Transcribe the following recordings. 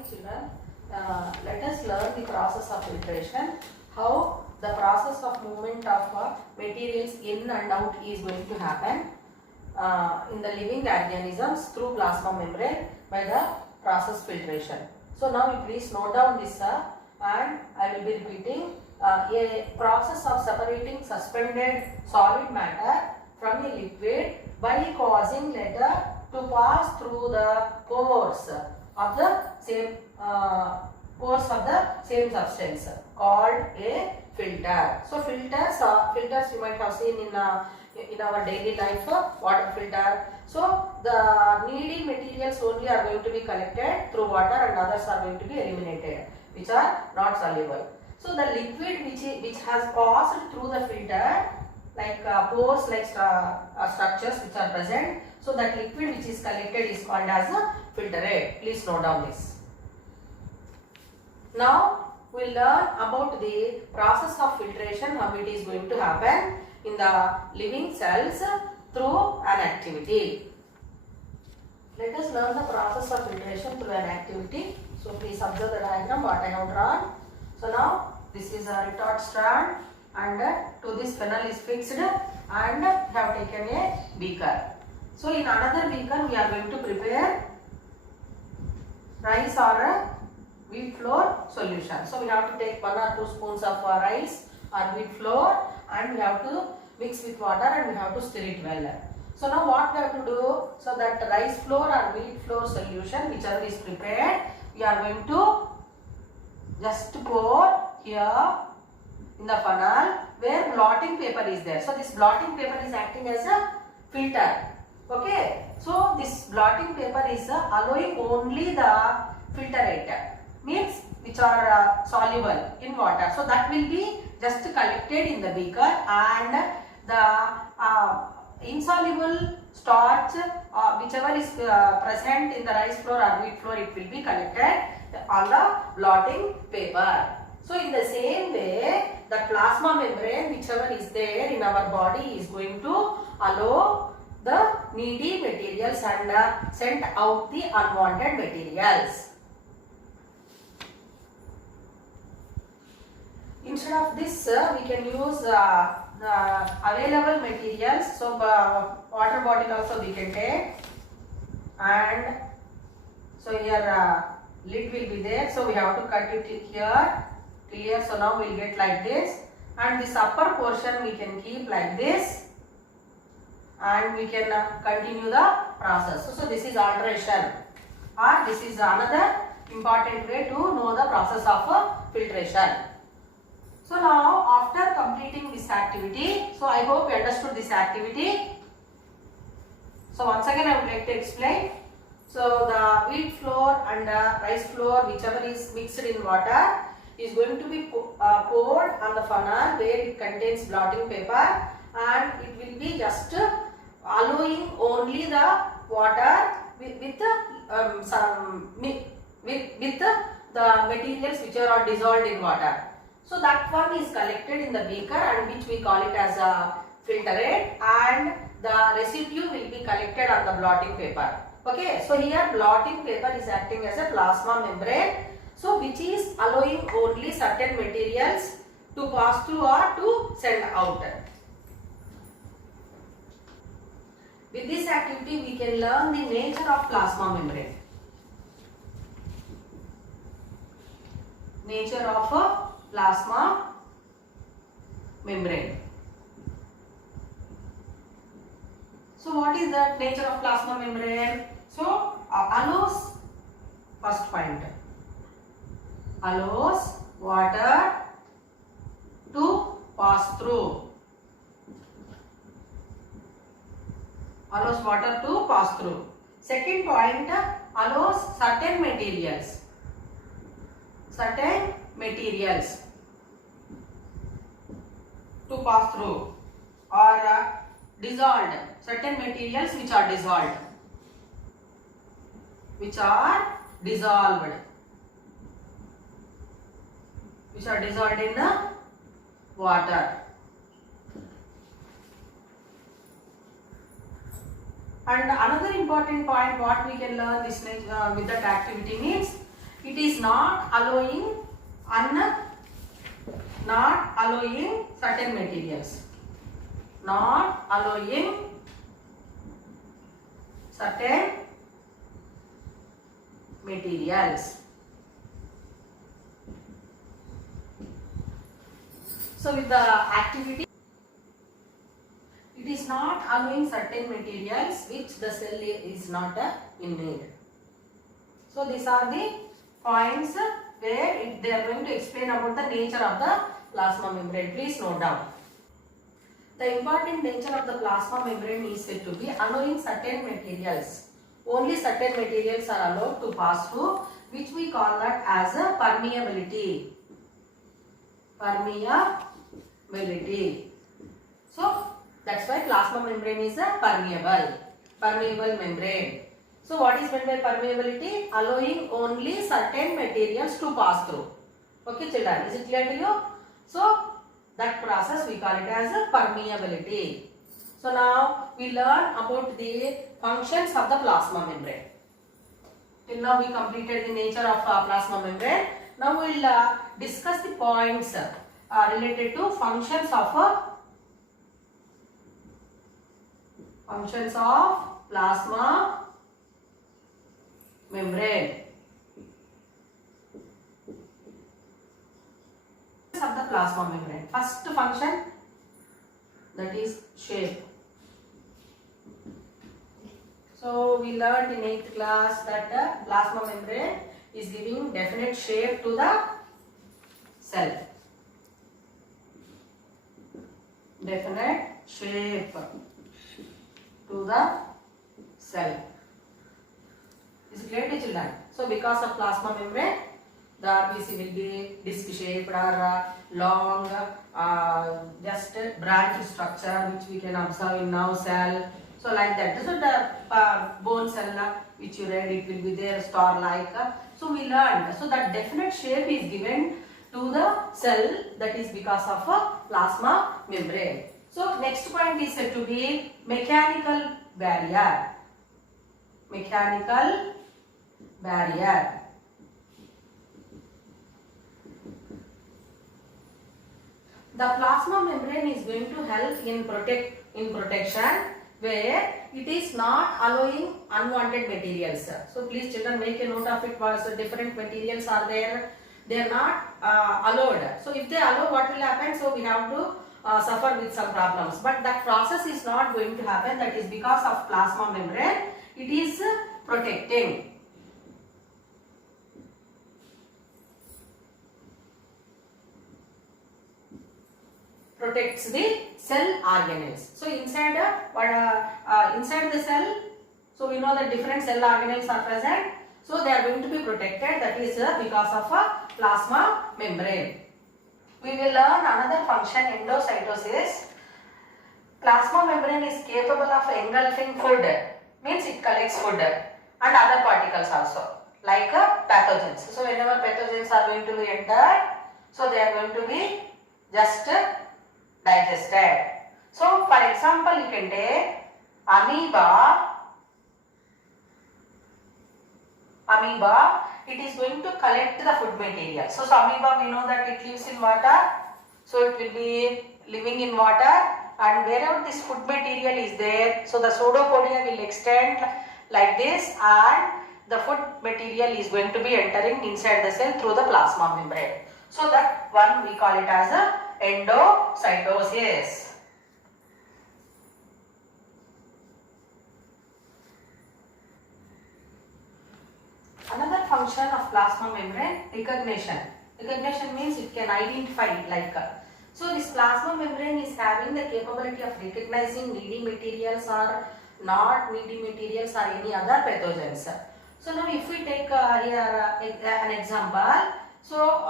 morning children. Let us learn the process of filtration, how the process of movement of materials in and out is going to happen in the living organisms through plasma membrane by the process filtration. So now you please note down this and I will be repeating a process of separating suspended solid matter from a liquid by causing letter to pass through the pores of the same substance called a filter. So filters you might have seen in our daily life, water filter. So the needy materials only are going to be collected through water and others are going to be eliminated, which are not soluble. So the liquid which has passed through the filter, like pores like structures which are present, so that liquid which is collected is called as a filtrate. Please note down this. Now we will learn about the process of filtration, how it is going to happen in the living cells through an activity. Let us learn the process of filtration through an activity. So please observe the diagram what I have drawn. So now this is a retort strand and to this funnel is fixed and have taken a beaker. So in another beaker we are going to prepare rice or a wheat flour solution. So we have to take 1 or 2 spoons of rice or wheat flour and we have to mix with water and we have to stir it well. So now what we have to do, so that rice flour or wheat flour solution whichever is prepared, we are going to just pour here in the funnel where blotting paper is there. So this blotting paper is acting as a filter. Okay. So this blotting paper is allowing only the filtrate, means which are soluble in water. So that will be just collected in the beaker and the insoluble starch whichever is present in the rice flour or wheat flour, it will be collected on the blotting paper. So in the same way, the plasma membrane whichever is there in our body is going to allow the needy materials and send out the unwanted materials. Instead of this, we can use available materials. So water bottle also we can take, and so here lid will be there. So we have to cut it here. Clear? So now we will get like this, and this upper portion we can keep like this, and we can continue the process. So this is alteration, or this is another important way to know the process of filtration. So now after completing this activity, so I hope you understood this activity. So once again I would like to explain. So the wheat flour and rice flour whichever is mixed in water is going to be poured on the funnel where it contains blotting paper, and it will be just allowing only the water with the materials which are dissolved in water. So that one is collected in the beaker and which we call it as a filtrate, and the residue will be collected on the blotting paper. Okay, so here blotting paper is acting as a plasma membrane, so which is allowing only certain materials to pass through or to send out. With this activity we can learn the nature of plasma membrane. Nature of a plasma membrane. So what is the nature of plasma membrane? So allows, first point, allows water to pass through. Allows water to pass through. Second point, allows certain materials. Certain materials to pass through, or dissolved, certain materials which are dissolved, which are dissolved in water. And another important point what we can learn this with that activity means It is not allowing certain materials. Not allowing certain materials. So with the activity, it is not allowing certain materials which the cell is not in need. So these are the points where they are going to explain about the nature of the plasma membrane. Please note down. The important nature of the plasma membrane is said to be allowing certain materials. Only certain materials are allowed to pass through, which we call that as a permeability. Permeability. So that's why plasma membrane is a permeable membrane. So what is meant by permeability? Allowing only certain materials to pass through. Okay children, is it clear to you? So that process we call it as a permeability. So now we learn about the functions of the plasma membrane. Till now we completed the nature of plasma membrane. Now we will discuss the points related to functions of plasma membrane. Of the plasma membrane. First function, that is shape. So we learned in 8th class that the plasma membrane is giving definite shape to the cell. Definite shape to the cell. Is it clear to children? So because of plasma membrane, the RBC will be disc shaped or long, just branch structure which we can observe in nerve cell. So like that. So the bone cell which you read, it will be there star like. So we learned. So that definite shape is given to the cell, that is because of a plasma membrane. So next point is said to be mechanical barrier. Mechanical barrier. The plasma membrane is going to help in protection where it is not allowing unwanted materials. So please children make a note of it, because different materials are there. They are not allowed. So if they allow, what will happen? So we have to suffer with some problems. But that process is not going to happen. That is because of plasma membrane. It is protecting. Protects the cell organelles. So inside inside the cell, so we know that different cell organelles are present. So they are going to be protected. That is because of a plasma membrane. We will learn another function, endocytosis. Plasma membrane is capable of engulfing food. Means it collects food and other particles also, like pathogens. So whenever pathogens are going to be entered, so they are going to be just digested. So for example, you can take amoeba. Amoeba, it is going to collect the food material. So amoeba, we know that it lives in water. So it will be living in water, and wherever this food material is there, so the pseudopodia will extend like this, and the food material is going to be entering inside the cell through the plasma membrane. So that one we call it as a endocytosis. Another function of plasma membrane, recognition. Recognition means it can identify like. So this plasma membrane is having the capability of recognizing needy materials or not needy materials or any other pathogens. So now if we take here an example, so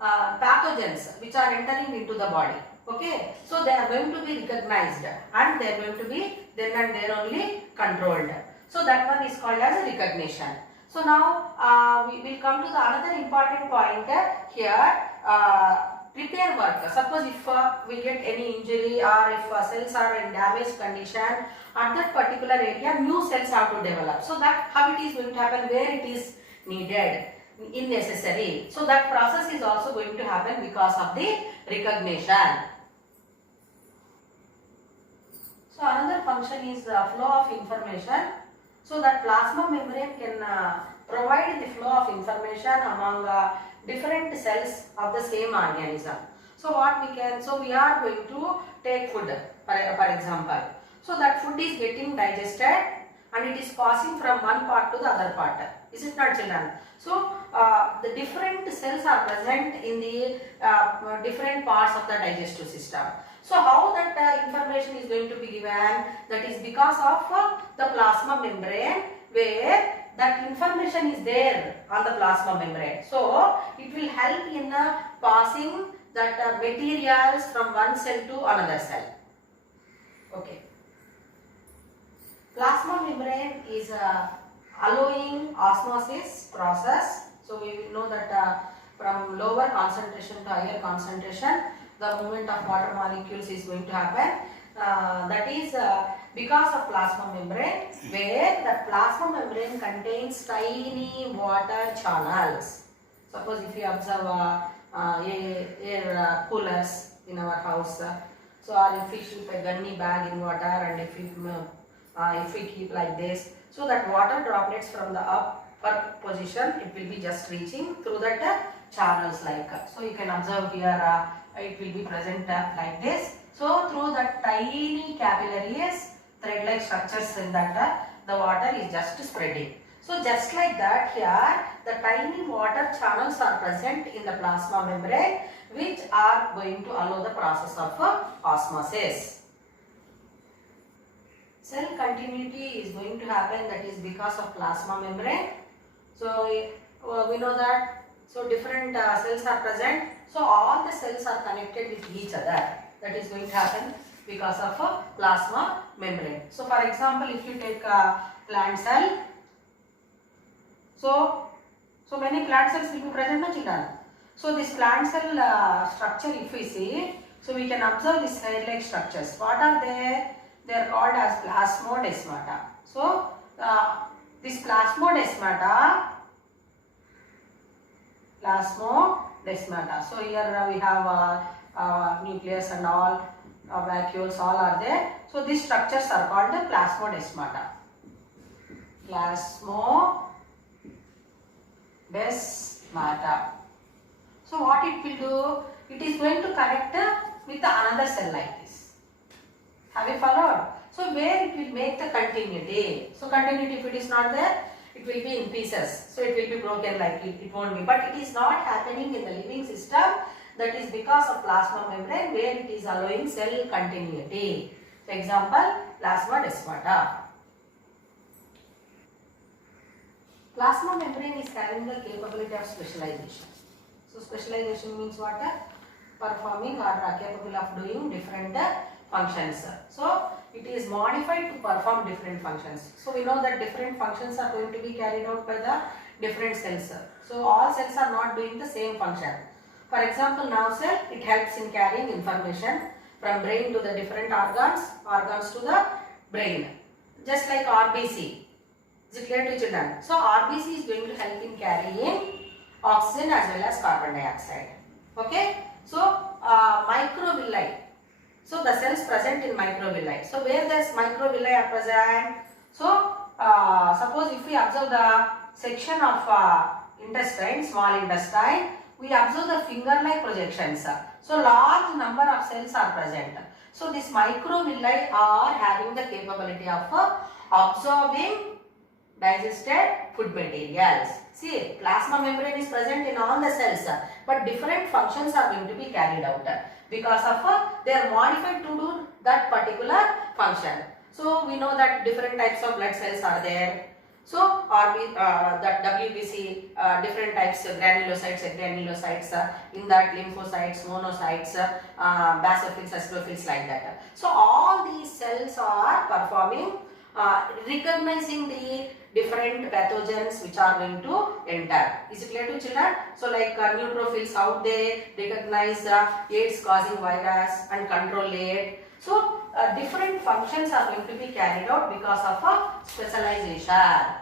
pathogens which are entering into the body, okay, so they are going to be recognized and they are going to be then and there only controlled. So that one is called as a recognition. So now we will come to the another important point here, repair work. Suppose if we get any injury or if cells are in damaged condition, at that particular area new cells have to develop. So that how it is going to happen, where it is needed. unnecessary. So that process is also going to happen because of the recognition. So another function is flow of information. So that plasma membrane can provide the flow of information among different cells of the same organism. So we are going to take food for example. So that food is getting digested and it is passing from one part to the other part. Is it not, children? So the different cells are present in the different parts of the digestive system. So how that information is going to be given? That is because of the plasma membrane, where that information is there on the plasma membrane. So it will help in passing that materials from one cell to another cell. Okay. Plasma membrane is allowing osmosis process. So we will know that from lower concentration to higher concentration, the movement of water molecules is going to happen. That is because of plasma membrane, where the plasma membrane contains tiny water channels. Suppose if you observe air coolers in our house, so or if we keep a gunny bag in water, and if we keep like this, so that water droplets from the upper position, it will be just reaching through that channels like. So you can observe here, it will be present like this. So through that tiny capillaries, thread-like structures in that the water is just spreading. So just like that here, the tiny water channels are present in the plasma membrane, which are going to allow the process of osmosis. Cell continuity is going to happen, that is because of plasma membrane. So we know that, so different cells are present, so all the cells are connected with each other. That is going to happen because of a plasma membrane. So for example, if you take a plant cell, so many plant cells will be present, no, children? So this plant cell structure, if we see, so we can observe these thread-like structures. What are they? They are called as plasmodesmata. So this plasmodesmata. So here we have nucleus and all, vacuoles, all are there. So these structures are called the plasmodesmata. Plasmodesmata. So what it will do? It is going to connect with another cell like this. Have you followed? So where it will make the continuity. So continuity, if it is not there, it will be in pieces. So it will be broken like it won't be. But it is not happening in the living system. That is because of plasma membrane, where it is allowing cell continuity. For example, plasmodesmata. Plasma membrane is having the capability of specialization. So specialization means what? Performing or capable of doing different functions. So it is modified to perform different functions. So we know that different functions are going to be carried out by the different cells. So all cells are not doing the same function. For example, nerve cell, it helps in carrying information from brain to the different organs to the brain. Just like RBC. Is it clear to children? So RBC is going to help in carrying oxygen as well as carbon dioxide. Okay. So microvilli. So the cells present in microvilli. So where this microvilli are present? So suppose if we observe the section of intestine, small intestine, we observe the finger-like projections. So large number of cells are present. So these microvilli are having the capability of absorbing digested food materials. See, plasma membrane is present in all the cells, but different functions are going to be carried out because of they are modified to do that particular function. So we know that different types of blood cells are there. So that WBC, different types of granulocytes, agranulocytes, in that lymphocytes, monocytes, basophils, astrophils, like that. So all these cells are performing, recognizing the different pathogens which are going to enter. Is it clear to children? So like neutrophils, how they recognize AIDS causing virus and control it. So different functions are going to be carried out because of specialization.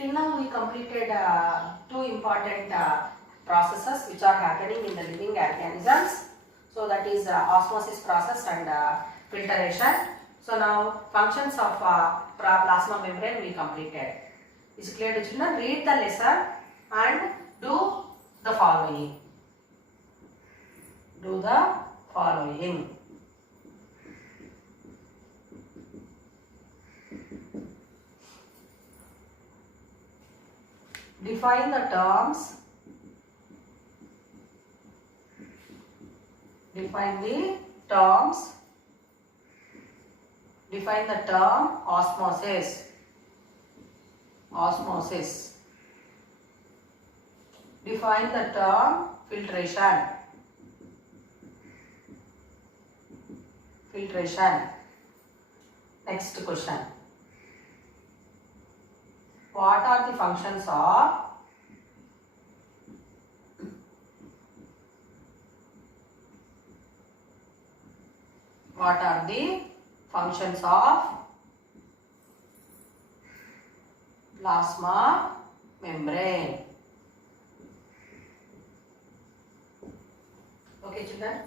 Till now we completed two important processes which are happening in the living organisms. So that is osmosis process and filtration. So now functions of plasma membrane we completed. Is it clear to children? Read the lesson and do the following. Do the following. Define the terms. Define the terms. Define the term osmosis. Osmosis. Define the term filtration. Filtration. Next question. What are the functions of plasma membrane? Okay, children.